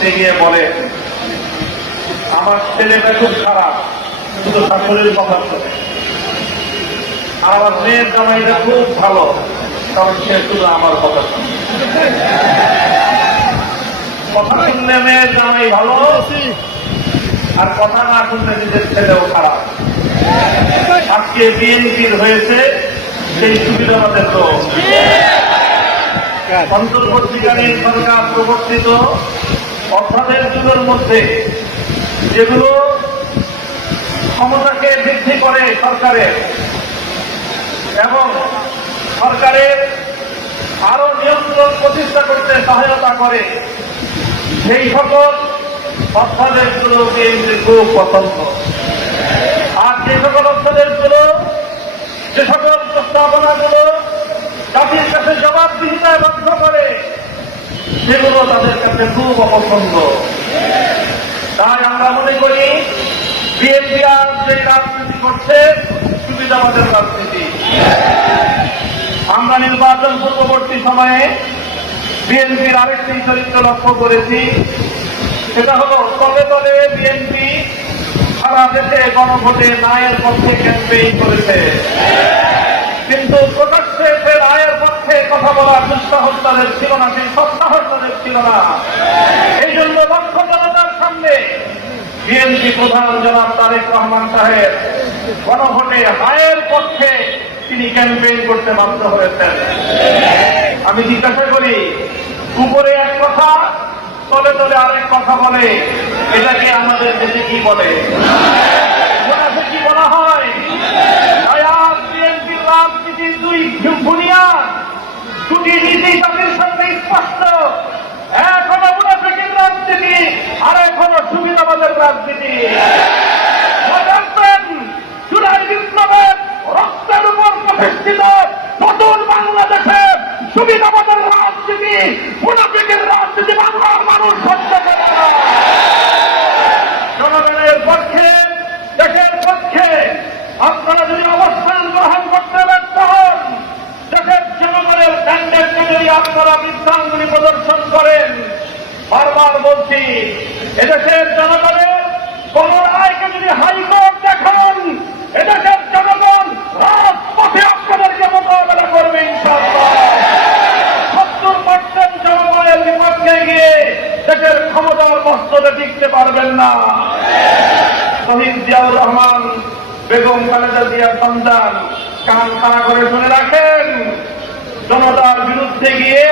করতে গিয়ে বলে, আমার ছেলেটা খুব খারাপ, শুধু শাশুড়ির কথা শোনে, আর আমার মেয়ের জামাইটা খুব ভালো, কারণ সে শুধু আমার কথা শোনে। কথা শুনলে মেয়ের জামাই ভালো, আর কথা না শুনলে নিজের ছেলেও খারাপ। আজকে বিএনপির হয়েছে সেই সুবিধাবাদের লোক। অন্তর্বর্তীকালীন সরকার প্রবর্তিত অর্থাদের যুগের মধ্যে যেগুলো ক্ষমতাকে বৃদ্ধি করে সরকারের এবং সরকারের আরো নিয়ন্ত্রণ প্রতিষ্ঠা করতে সহায়তা করে, সেই সকল অর্থাদেশগুলো বিএনপি খুব পছন্দ। আর যে সকল অর্থাদেশগুলো, যে সকল প্রস্তাবনাগুলো জাতির কাছে জবাবদিহিতায় বাধ্য করে, সেগুলো তাদের কাছে খুব অপছন্দ। তাই আমরা মনে করি বিএনপি আর যে রাজনীতি করছে সুবিধাবাদের রাজনীতি। আমরা নির্বাচন পূর্ববর্তী সময়ে বিএনপির আরেকটি চরিত্র লক্ষ্য করেছি, সেটা হল তলে তলে বিএনপি সারা দেশে গণভোটে ন্যায়ের পক্ষে ক্যাম্পেইন করেছে, কিন্তু প্রকাশ্যে সে ন্যায়ের পক্ষে কথা বলার দুঃসাহস তাদের ছিল না, সেই সৎসাহস তাদের ছিল না। এই জন্য লক্ষ জনতার সামনে বিএনপি প্রধান জনাব তারেক রহমান সাহেব গণভোটে হায়ের পক্ষে তিনি ক্যাম্পেইন করতে বাধ্য হয়েছেন। আমি জিজ্ঞাসা করি, উপরে এক কথা তলে তলে আরেক কথা বলে, এটাকে আমাদের দেশে কি বলে? কি বলা হয়? বিএনপির রাজনীতির দুই বুনিয়াদ, দুটি নীতি তাদের সামনে স্পষ্ট। এক হলো মুনাফিকের রাজনীতি, আর এক হলো সুবিধাবাদের রাজনীতি। জুলাই বিপ্লবের রক্তের উপর প্রতিষ্ঠিত নতুন বাংলাদেশে সুবিধাবাদের রাজনীতি, মুনাফিকের রাজনীতি বাংলার মানুষ সহ্য করে না। জনগণের পক্ষে, দেশের পক্ষে আপনারা যদি অবস্থান গ্রহণ করতে ব্যর্থ হন, দেশের জনগণের ক্যান্ডিডেটকে যদি আপনারা বিভ্রান্তি প্রদর্শন করেন, বারবার বলছি, এদেশের জনগণের কোন রায়কে যদি হাইকোর্ট দেখান, এদেশের জনগণ রাজপথে আপনাদেরকে মোকাবেলা করবে ইনশাআল্লাহ। 70% জনগণের বিপক্ষে গিয়ে দেশের ক্ষমতার মস্তকে টিকতে পারবেন না। শহীদ জিয়াউর রহমান, বেগম খালেদা জিয়ার সন্তান, কান খাড়া করে শুনে রাখেন, জনতার বিরুদ্ধে গিয়ে